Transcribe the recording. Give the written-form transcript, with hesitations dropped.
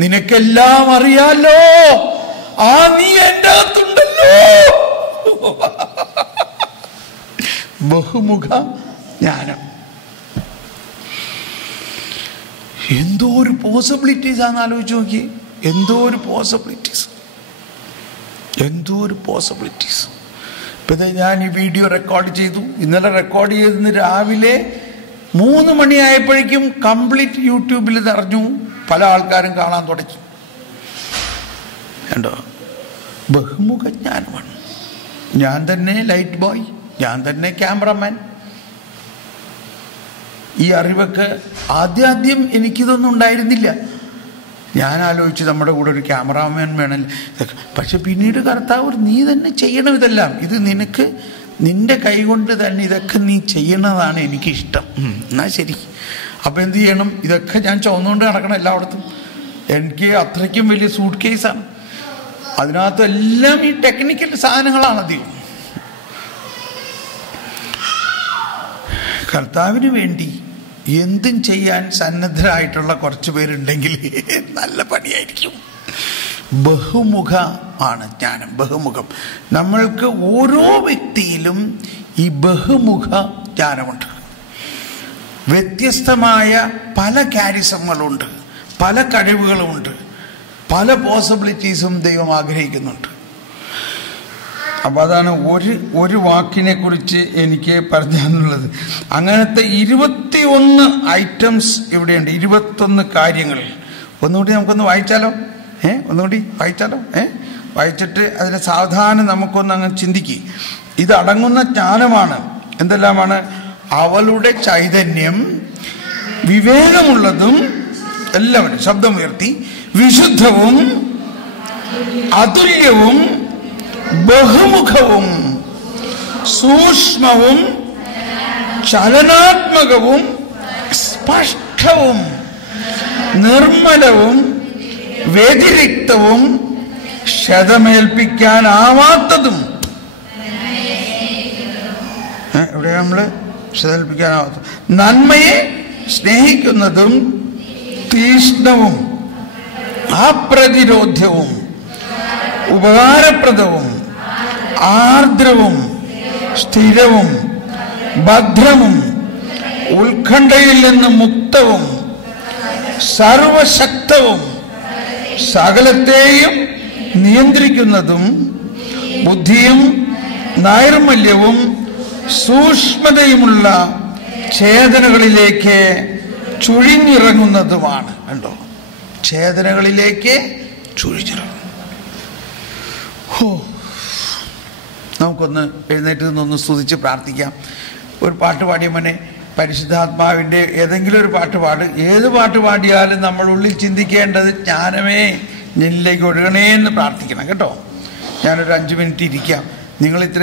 നിനക്കെല്ലാം അറിയാലോ, ആ നീ എന്റെ അകത്തുണ്ടല്ലോ. ബഹുമുഖ ജ്ഞാനം. എന്തോ ഒരു പോസിബിലിറ്റീസ് ആണെന്ന് ആലോചിച്ച് നോക്കി. എന്തോ ഒരു പോസിബിലിറ്റീസ്. ഇപ്പം ഞാൻ ഈ വീഡിയോ റെക്കോർഡ് ചെയ്തു. ഇന്നലെ റെക്കോർഡ് ചെയ്തതിന് രാവിലെ 3 മണിയായപ്പോഴേക്കും കംപ്ലീറ്റ് യൂട്യൂബിൽ നിറഞ്ഞു. പല ആൾക്കാരും കാണാൻ തുടങ്ങി. കണ്ടോ, ബഹുമുഖ ജ്ഞാനമാണ്. ഞാൻ തന്നെ ലൈറ്റ് ബോയ്, ഞാൻ തന്നെ ക്യാമറമാൻ. ഈ അറിവൊക്കെ ആദ്യം എനിക്കിതൊന്നും ഉണ്ടായിരുന്നില്ല. ഞാൻ ആലോചിച്ച് നമ്മുടെ കൂടെ ഒരു ക്യാമറാമാൻ വേണമല്ലോ. പക്ഷെ പിന്നീട് കർത്താവ് നീ തന്നെ ചെയ്യണം ഇതെല്ലാം. ഇത് നിനക്ക് നിന്റെ കൈകൊണ്ട് തന്നെ ഇതൊക്കെ നീ ചെയ്യണതാണ് എനിക്കിഷ്ടം. എന്നാ ശരി, അപ്പം എന്ത് ചെയ്യണം? ഇതൊക്കെ ഞാൻ ചുവന്നുകൊണ്ട് നടക്കണം എല്ലായിടത്തും. എനിക്ക് അത്രയ്ക്കും വലിയ സൂട്ട് കേസാണ്. അതിനകത്ത് എല്ലാം ഈ ടെക്നിക്കൽ സാധനങ്ങളാണ് അധികം. കർത്താവിന് വേണ്ടി എന്തും ചെയ്യാൻ സന്നദ്ധരായിട്ടുള്ള കുറച്ച് പേരുണ്ടെങ്കിൽ നല്ല പണിയായിരിക്കും. ബഹുമുഖ ആണ് ജ്ഞാനം, ബഹുമുഖം. നമ്മൾക്ക് ഓരോ വ്യക്തിയിലും ഈ ബഹുമുഖ ജ്ഞാനമുണ്ട്. വ്യത്യസ്തമായ പല ക്യാരിസങ്ങളുണ്ട്, പല കഴിവുകളുമുണ്ട്, പല പോസിബിലിറ്റീസും ദൈവം ആഗ്രഹിക്കുന്നുണ്ട്. അപ്പോൾ അതാണ് ഒരു വാക്കിനെ കുറിച്ച് എനിക്ക് പറഞ്ഞാന്നുള്ളത്. അങ്ങനത്തെ 21 ഐറ്റംസ് ഇവിടെയുണ്ട്, 21 കാര്യങ്ങൾ. ഒന്നുകൂടി നമുക്കൊന്ന് വായിച്ചാലോ? ഒന്നുകൂടി വായിച്ചാലോ? വായിച്ചിട്ട് അതിനെ സാവധാനം നമുക്കൊന്ന് അങ്ങ് ചിന്തിക്കുക. ഇതടങ്ങുന്ന ജ്ഞാനമാണ്. എന്തെല്ലാമാണ്? അവളുടെ ചൈതന്യം, വിവേകമുള്ളതും, എല്ലാവരും ശബ്ദമുയർത്തി, വിശുദ്ധവും അതുല്യവും ബഹുമുഖവും സൂക്ഷ്മവും ചലനാത്മകവും സ്പഷ്ടവും നിർമ്മലവും വ്യതിരിക്തവും ക്ഷതമേൽപ്പിക്കാനാവാത്തതും. ഇവിടെ നമ്മള് ക്ഷതമേൽപ്പിക്കാനാവാത്തതും, നന്മയെ സ്നേഹിക്കുന്നതും, തീഷ്ണവും അപ്രതിരോധ്യവും ഉപകാരപ്രദവും ആർദ്രവും സ്ഥിരവും ഭദ്രവും ഉത്കണ്ഠയിൽ നിന്ന് മുക്തവും സർവശക്തവും സകലത്തെയും നിയന്ത്രിക്കുന്നതും ബുദ്ധിയും നൈർമല്യവും സൂക്ഷ്മതയുമുള്ള ഛേദനകളിലേക്ക് ചുഴിഞ്ഞിറങ്ങുന്നതുമാണ്. കണ്ടോ, ഛേദനകളിലേക്ക് ചുഴിഞ്ഞിറങ്ങും. നമുക്കൊന്ന് എഴുന്നേറ്റ് നിന്നൊന്ന് സ്തുതിച്ച് പ്രാർത്ഥിക്കാം. ഒരു പാട്ട് പാടിയ മോനെ, പരിശുദ്ധാത്മാവിൻ്റെ ഏതെങ്കിലും ഒരു പാട്ട് പാട്. ഏത് പാട്ട് പാടിയാലും നമ്മൾ ഉള്ളിൽ ചിന്തിക്കേണ്ടത് ജ്ഞാനമേ നിന്നിലേക്ക് ഒഴുകണേ എന്ന് പ്രാർത്ഥിക്കണം കേട്ടോ. ഞാനൊരു 5 മിനിറ്റ് ഇരിക്കാം. നിങ്ങൾ ഇത്ര